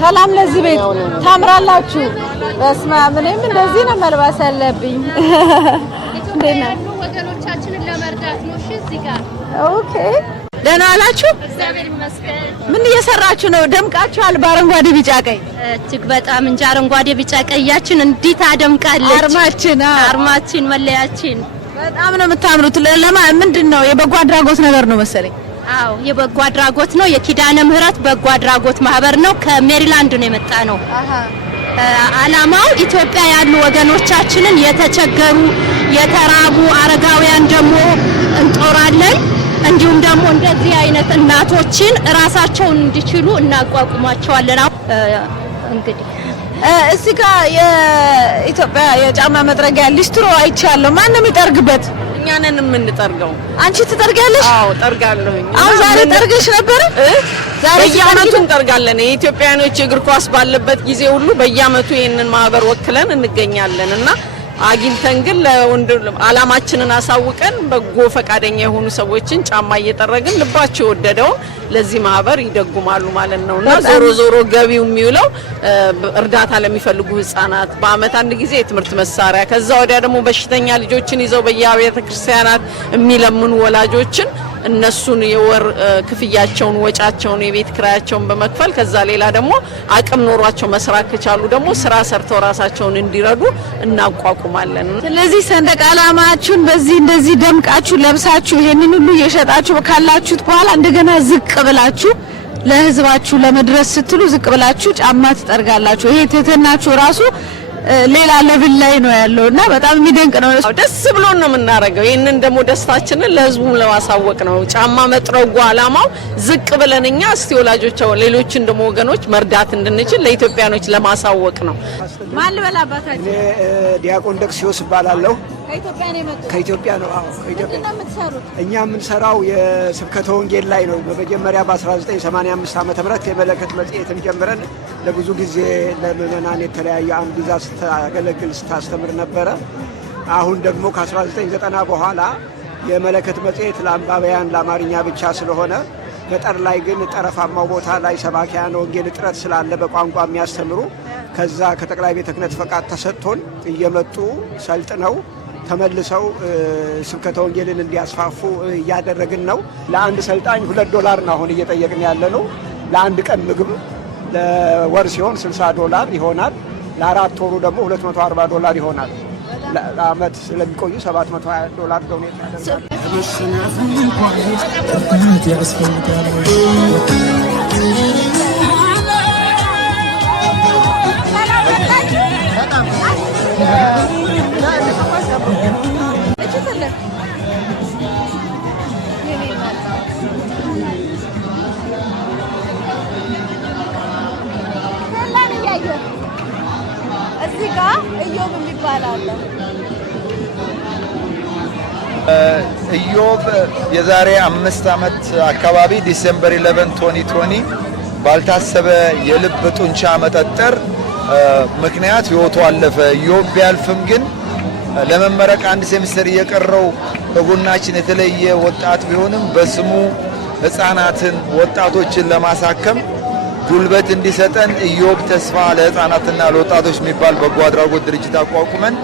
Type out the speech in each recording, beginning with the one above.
ሰላም ለዚህ ቤት ታምራላችሁ። በስመ አብ እኔም እንደዚህ ነው መልበስ ያለብኝ። እንደና ወገኖቻችንን ለመርዳት ነው። እሺ እዚህ ጋር ኦኬ። ደህና ዋላችሁ? እግዚአብሔር ይመስገን። ምን እየሰራችሁ ነው? ደምቃችኋል በአረንጓዴ ቢጫ ቀይ። እጅግ በጣም እንጂ አረንጓዴ ቢጫ ቀያችን እንዲህ ታደምቃለች። አርማችን መለያችን በጣም ነው የምታምሩት። ምንድነው የበጎ አድራጎት ነገር ነው መሰለኝ። አዎ የበጎ አድራጎት ነው። የኪዳነ ምህረት በጎ አድራጎት ማህበር ነው። ከሜሪላንድ ነው የመጣ ነው። አላማው ኢትዮጵያ ያሉ ወገኖቻችንን የተቸገሩ የተራቡ አረጋውያን ደግሞ እንጦራለን። እንዲሁም ደግሞ እንደዚህ አይነት እናቶችን ራሳቸውን እንዲችሉ እናቋቁማቸዋለን። እንግዲህ እዚህ ጋር የኢትዮጵያ የጫማ መጥረጊያ ሊስትሮ አይቻለሁ። ማን ነው የሚጠርግበት? እኛ ነን የምንጠርገው። አንቺ ትጠርጊያለሽ? አዎ ጠርጋለሁ። አሁን ዛሬ ጠርገሽ ነበር? በየአመቱ እንጠርጋለን። የኢትዮጵያኖች እግር ኳስ ባለበት ጊዜ ሁሉ በየአመቱ ይሄንን ማህበር ወክለን እንገኛለን እና አግኝተን ግን አላማችንን አሳውቀን በጎ ፈቃደኛ የሆኑ ሰዎችን ጫማ እየጠረግን ልባቸው ወደደው ለዚህ ማህበር ይደጉማሉ ማለት ነውና ዞሮ ገቢው የሚውለው እርዳታ ለሚፈልጉ ህፃናት በአመት አንድ ጊዜ የትምህርት መሳሪያ ከዛ ወዲያ ደግሞ በሽተኛ ልጆችን ይዘው በየአብያተ ክርስቲያናት የሚለምኑ ወላጆችን እነሱን የወር ክፍያቸውን ወጫቸውን የቤት ክራያቸውን በመክፈል ከዛ ሌላ ደግሞ አቅም ኖሯቸው መስራት ከቻሉ ደግሞ ስራ ሰርተው ራሳቸውን እንዲረዱ እናቋቁማለን። ስለዚህ ሰንደቅ ዓላማችሁን በዚህ እንደዚህ ደምቃችሁ ለብሳችሁ ይሄንን ሁሉ እየሸጣችሁ ካላችሁት በኋላ እንደገና ዝቅ ብላችሁ ለህዝባችሁ ለመድረስ ስትሉ ዝቅ ብላችሁ ጫማ ትጠርጋላችሁ። ይሄ ትህትናችሁ ራሱ ሌላ ለብል ላይ ነው ያለውና በጣም የሚደንቅ ነው። ደስ ብሎን ነው የምናረጋው። ይሄንን ደግሞ ደስታችንን ለህዝቡም ለማሳወቅ ነው። ጫማ መጥረጉ አላማው ዝቅ ብለንኛ እስቲ ወላጆቻው ሌሎችን ደግሞ ወገኖች መርዳት እንድንችል ለኢትዮጵያኖች ለማሳወቅ ነው። ማን ልበላባታችሁ? ዲያቆን ደክሲዮስ እባላለሁ። ከኢትዮጵያ ነው የመጣው? ከኢትዮጵያ ነው። አዎ ከኢትዮጵያ ነው የምትሰሩት? እኛ የምንሰራው የስብከተ ወንጌል ላይ ነው። በመጀመሪያ በ1985 ዓ.ም የመለከት መጽሔትን ጀምረን ለብዙ ጊዜ ለምዕመናን የተለያየ አንዲዛ ስታገለግል ስታስተምር ነበረ። አሁን ደግሞ ከ1990 በኋላ የመለከት መጽሔት ለአንባቢያን ለአማርኛ ብቻ ስለሆነ ገጠር ላይ ግን ጠረፋማው ቦታ ላይ ሰባኪያን ወንጌል እጥረት ስላለ በቋንቋ የሚያስተምሩ ከዛ ከጠቅላይ ቤተ ክህነት ፈቃድ ተሰጥቶን እየመጡ ሰልጥነው ተመልሰው ስብከተ ወንጌልን እንዲያስፋፉ እያደረግን ነው። ለአንድ ሰልጣኝ $2 ነው አሁን እየጠየቅን ያለ ነው። ለአንድ ቀን ምግብ ለወር ሲሆን $60 ይሆናል። ለአራት ወሩ ደግሞ $240 ይሆናል። ለአመት ስለሚቆዩ $720 ዶኔት ያደርጋል። እዚህ ጋር ኢዮብ የሚባል አለ። ኢዮብ የዛሬ 5 አመት አካባቢ ዲሴምበር 11 2020 ባልታሰበ የልብ ጡንቻ መጠጠር ምክንያት ህይወቱ አለፈ። ኢዮብ ቢያልፍም ግን ለመመረቅ አንድ ሴሚስተር እየቀረው በጎናችን የተለየ ወጣት ቢሆንም በስሙ ህፃናትን ወጣቶችን ለማሳከም ጉልበት እንዲሰጠን ኢዮብ ተስፋ ለህፃናትና ለወጣቶች የሚባል በጎ አድራጎት ድርጅት አቋቁመን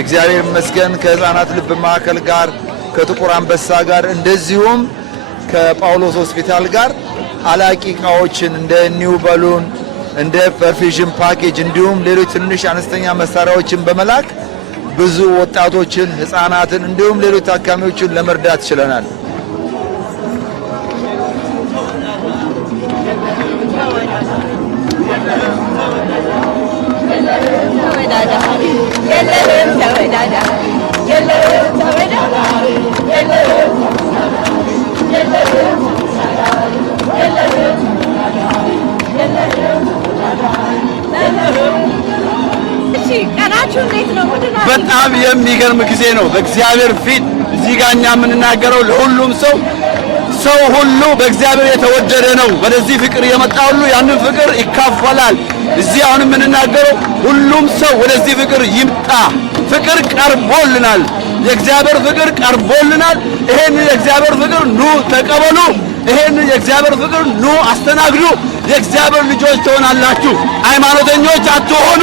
እግዚአብሔር ይመስገን ከህፃናት ልብ ማዕከል ጋር ከጥቁር አንበሳ ጋር እንደዚሁም ከጳውሎስ ሆስፒታል ጋር አላቂ እቃዎችን እንደ ኒው ባሉን እንደ ፐርፊዥን ፓኬጅ እንዲሁም ሌሎች ትንሽ አነስተኛ መሳሪያዎችን በመላክ ብዙ ወጣቶችን ህፃናትን እንዲሁም ሌሎች ታካሚዎችን ለመርዳት ችለናል። በጣም የሚገርም ጊዜ ነው። በእግዚአብሔር ፊት እዚህ ጋር እኛ የምንናገረው ለሁሉም ሰው ሁሉ በእግዚአብሔር የተወደደ ነው። ወደዚህ ፍቅር የመጣ ሁሉ ያንን ፍቅር ይካፈላል። እዚህ አሁን የምንናገረው ሁሉም ሰው ወደዚህ ፍቅር ይምጣ። ፍቅር ቀርቦልናል። የእግዚአብሔር ፍቅር ቀርቦልናል። ይሄን የእግዚአብሔር ፍቅር ኑ ተቀበሉ። ይሄን የእግዚአብሔር ፍቅር ኑ አስተናግዱ። የእግዚአብሔር ልጆች ትሆናላችሁ። ሃይማኖተኞች አትሆኑ።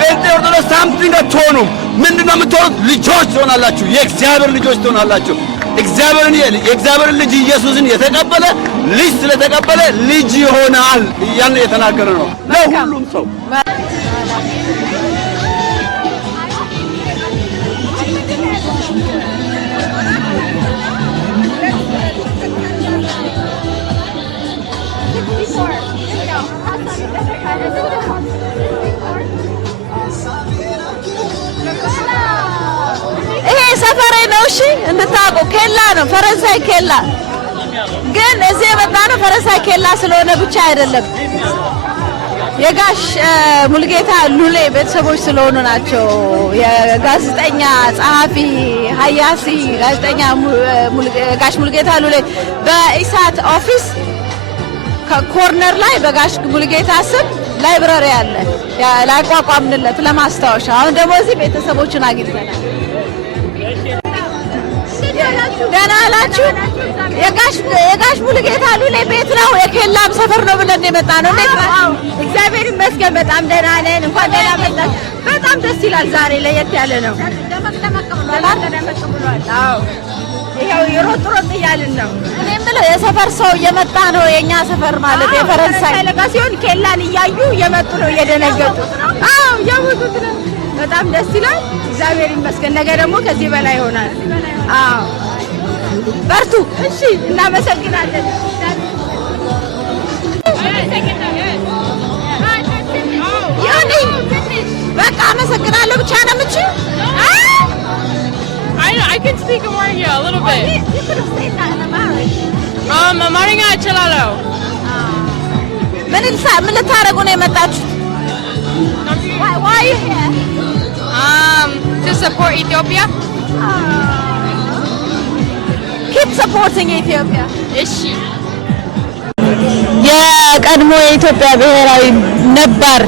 ጴንጤ ኦርቶዶክስ ሳምቲንግ አትሆኑ። ምንድነው የምትሆኑት? ልጆች ትሆናላችሁ። የእግዚአብሔር ልጆች ትሆናላችሁ። የእግዚአብሔር ልጅ ኢየሱስን የተቀበለ ልጅ ስለተቀበለ ልጅ ይሆናል እያልን የተናገረ ነው ለሁሉም ሰው። ይሄ ሰፈሬ ነው። እሺ እንድታውቁ ኬላ ነው፣ ፈረንሳይ ኬላ። ግን እዚህ የመጣ ነው ፈረንሳይ ኬላ ስለሆነ ብቻ አይደለም። የጋሽ ሙልጌታ ሉሌ ቤተሰቦች ስለሆኑ ናቸው። የጋዜጠኛ ጸሐፊ ሀያሲ ጋዜጠኛ ጋሽ ሙልጌታ ሉሌ በኢሳት ኦፊስ ከኮርነር ላይ በጋሽ ሙልጌታ ስም ላይብረሪ አለ ላቋቋምንለት ለማስታወሻ። አሁን ደግሞ እዚህ ቤተሰቦችን አግኝተናል። ደህና ናችሁ? የጋሽ ሙልጌታ ሉሌ ቤት ነው የኬላም ሰፈር ነው ብለን የመጣ ነው። እንዴት ነው? እግዚአብሔር ይመስገን በጣም ደህና ነን። እንኳን ደህና መጣችሁ። በጣም ደስ ይላል። ዛሬ ለየት ያለ ነው። ደመቅ ብሏል። አዎ ይሄው የሮጥ እያልን ነው። እኔ የምለው የሰፈር ሰው እየመጣ ነው። የኛ ሰፈር ማለት የፈረንሳይ ለጋ ሲሆን ኬላን እያዩ እየመጡ ነው እየደነገጡ። አዎ እያወጡት ነው። በጣም ደስ ይላል። እግዚአብሔር ይመስገን። ነገ ደግሞ ከዚህ በላይ ይሆናል። አዎ በርቱ። እሺ እናመሰግናለን። በቃ አመሰግናለሁ ብቻ ነው የምችል። I can speak Amaringa a little bit. You could have said that in Amharic. Amaringa እችላለሁ። ምን ልታረጉ ነው የመጣችሁት? Why are you here? To support Ethiopia. Keep supporting Ethiopia. እሺ። የቀድሞ የኢትዮጵያ ብሔራዊ ነባር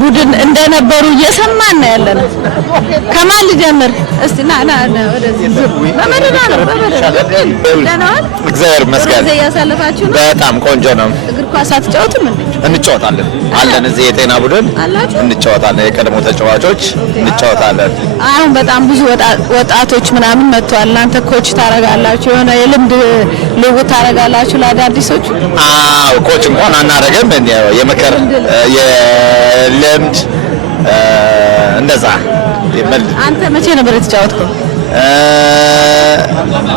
ቡድን እንደነበሩ እየሰማን ነው ያለነው። ከማን ልጀምር እስቲ? ና ወደዚህ በመደዳ ነው ደህና ዋል? እግዚአብሔር ይመስገን። እዚህ እያሳለፋችሁ ነው? በጣም ቆንጆ ነው። እግር ኳስ አትጫወቱም እንዴ? እንጫወታለን አለን። እዚህ የጤና ቡድን እንጫወታለን። የቀድሞ ተጫዋቾች እንጫወታለን። አሁን በጣም ብዙ ወጣቶች ምናምን መጥተዋል። እናንተ ኮች ታረጋላችሁ፣ የሆነ የልምድ ልውውጥ ታረጋላችሁ ለአዳዲሶች? አዎ ኮች እንኳን አናረግም። የምክር የልምድ እንደዛ። አንተ መቼ ነበር የተጫወትከው?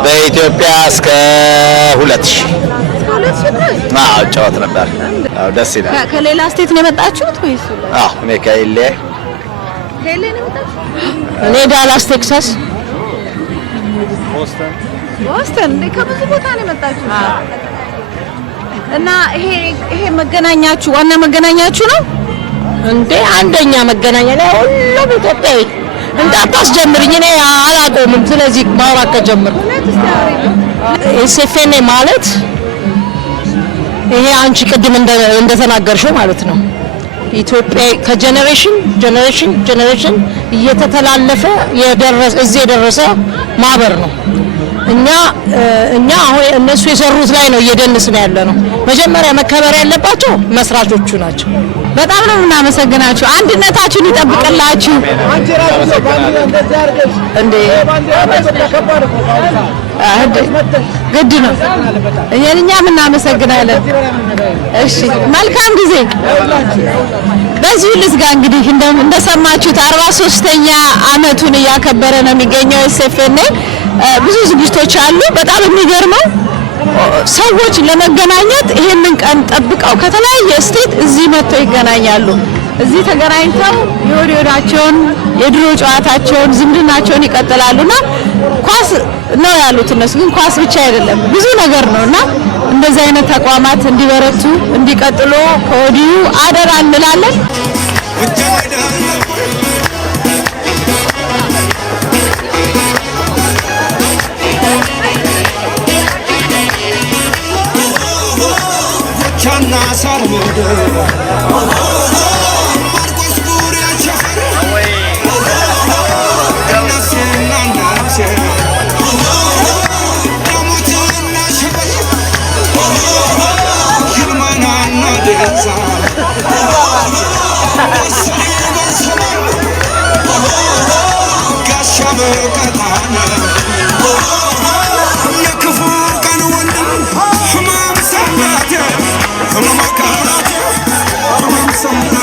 በኢትዮጵያ እስከ 2000 እጫወት ነበር። አዎ ደስ ይላል። ከሌላ ስቴት ነው የመጣችሁት ወይስ? አዎ እኔ ከኤሌ ነው የመጣችሁት? እኔ ዳላስ ቴክሳስ። ቦስተን ከብዙ ቦታ ነው የመጣችሁት? እና ይሄ መገናኛችሁ ዋና መገናኛችሁ ነው እንዴ? አንደኛ መገናኛ ላይ ሁሉም ኢትዮጵያዊ። እንዳታስጀምርኝ እኔ አላቆምም። ስለዚህ ማውራት ከጀመርኩ ኤስኤፍኤን ማለት ይሄ አንቺ ቅድም እንደተናገርሽው ማለት ነው። ኢትዮጵያ ከጀነሬሽን ጀነሬሽን እየተተላለፈ እዚህ የደረሰ ማህበር ነው። እኛ አሁን እነሱ የሰሩት ላይ ነው እየደነስን ያለ ነው። መጀመሪያ መከበር ያለባቸው መስራቾቹ ናቸው። በጣም ነው የምናመሰግናችሁ። አንድነታችሁን ይጠብቅላችሁ። እንዴ ግድ ነው። እኛም እናመሰግናለን። እሺ መልካም ጊዜ። በዚሁ ልዝጋ። እንግዲህ እንደሰማችሁት 43ኛ አመቱን እያከበረ ነው የሚገኘው ኤስኤፍኤን። ብዙ ዝግጅቶች አሉ። በጣም የሚገርመው ሰዎች ለመገናኘት ይሄንን ቀን ጠብቀው ከተለያየ ስቴት እዚህ መጥተው ይገናኛሉ። እዚህ ተገናኝተው የወዲያቸውን የድሮ ጨዋታቸውን ዝምድናቸውን ይቀጥላሉና ኳስ ነው ያሉት እነሱ። ግን ኳስ ብቻ አይደለም ብዙ ነገር ነውና እንደዚህ አይነት ተቋማት እንዲበረቱ እንዲቀጥሉ ከወዲሁ አደራ እንላለን። ቻና ሳርሙደ ማርቆስ ቡሪያ ቸፈር በቀጣነ የክፉ ቀን ወንድም ህመም ሰማቴ ህመም ሰማቴ